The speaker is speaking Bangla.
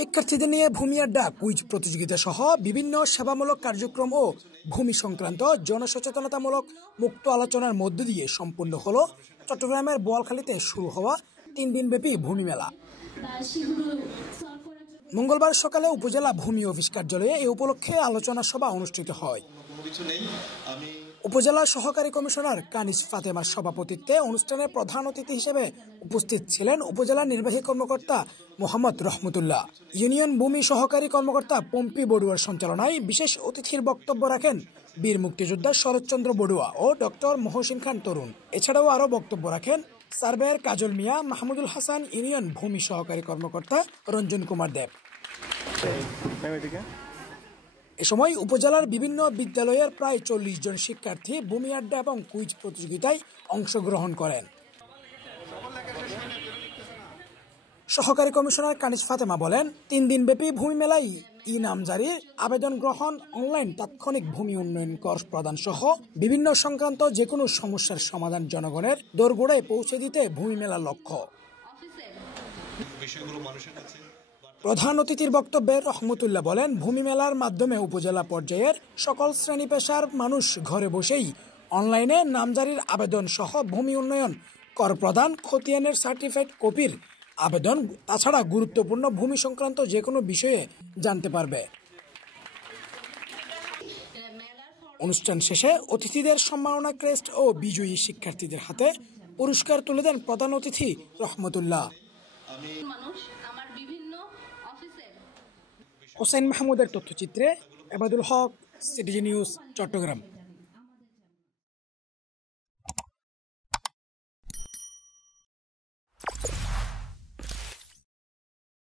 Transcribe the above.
শিক্ষার্থীদের নিয়ে ভূমি আড্ডা, কুইজ প্রতিযোগিতা সহ বিভিন্ন সেবামূলক কার্যক্রম ও ভূমি সংক্রান্ত জনসচেতনতামূলক মুক্ত আলোচনার মধ্য দিয়ে সম্পন্ন হলো চট্টগ্রামের বোয়ালখালীতে শুরু হওয়া 3 দিনব্যাপী ভূমি মেলা। মঙ্গলবার সকালে উপজেলা ভূমি অফিস কার্যালয়ে এ উপলক্ষে আলোচনা সভা অনুষ্ঠিত হয়। উপজেলা সহকারী কমিশনার কানিজ ফাতেমার সভাপতিত্বে অনুষ্ঠানে প্রধান অতিথি হিসেবে উপস্থিত ছিলেন উপজেলা নির্বাহী কর্মকর্তা মোহাম্মদ রহমতুল্লাহ। ইউনিয়ন ভূমি সহকারী কর্মকর্তা পম্পি বড়ুয়ার সঞ্চালনায় বিশেষ অতিথির বক্তব্য রাখেন বীর মুক্তিযোদ্ধা শরৎচন্দ্র বড়ুয়া ও ডক্টর মহসিন খান তরুণ। এছাড়াও আরও বক্তব্য রাখেন সার্ভেয়ার কাজল মিয়া, মাহমুদুল হাসান, ইউনিয়ন ভূমি সহকারী কর্মকর্তা রঞ্জন কুমার দেব। এ সময় উপজেলার বিভিন্ন বিদ্যালয়ের প্রায় 40 জন শিক্ষার্থী ভূমি আড্ডা এবং কুইজ প্রতিযোগিতায় অংশগ্রহণ করেন। সহকারী কমিশনার কানিজ ফাতেমা বলেন, 3 দিনব্যাপী ভূমি মেলায় নামজারির আবেদন গ্রহণ, অনলাইন তাৎক্ষণিক ভূমি উন্নয়ন কর প্রদান সহ বিভিন্ন সংক্রান্ত যে কোনো সমস্যার সমাধান জনগণের দোরগোড়ায় পৌঁছে দিতে ভূমি মেলার লক্ষ্য। প্রধান অতিথির বক্তব্যে রহমতুল্লাহ বলেন, ভূমি মেলার মাধ্যমে উপজেলা পর্যায়ের সকল শ্রেণী পেশার মানুষ ঘরে বসেই অনলাইনে নামজারির আবেদন সহ ভূমি উন্নয়ন কর প্রদান, খতিয়ানের সার্টিফাইড কপির আবেদন, তাছাড়া গুরুত্বপূর্ণ ভূমি সংক্রান্ত যে কোনো বিষয়ে জানতে পারবে। অনুষ্ঠান শেষে অতিথিদের সম্মাননা ক্রেস্ট ও বিজয়ী শিক্ষার্থীদের হাতে পুরস্কার তুলে দেন প্রধান অতিথি রহমতুল্লাহ। হোসেন মাহমুদের তথ্যচিত্রে এবাদুল হক, সিটিজি নিউজ, চট্টগ্রাম।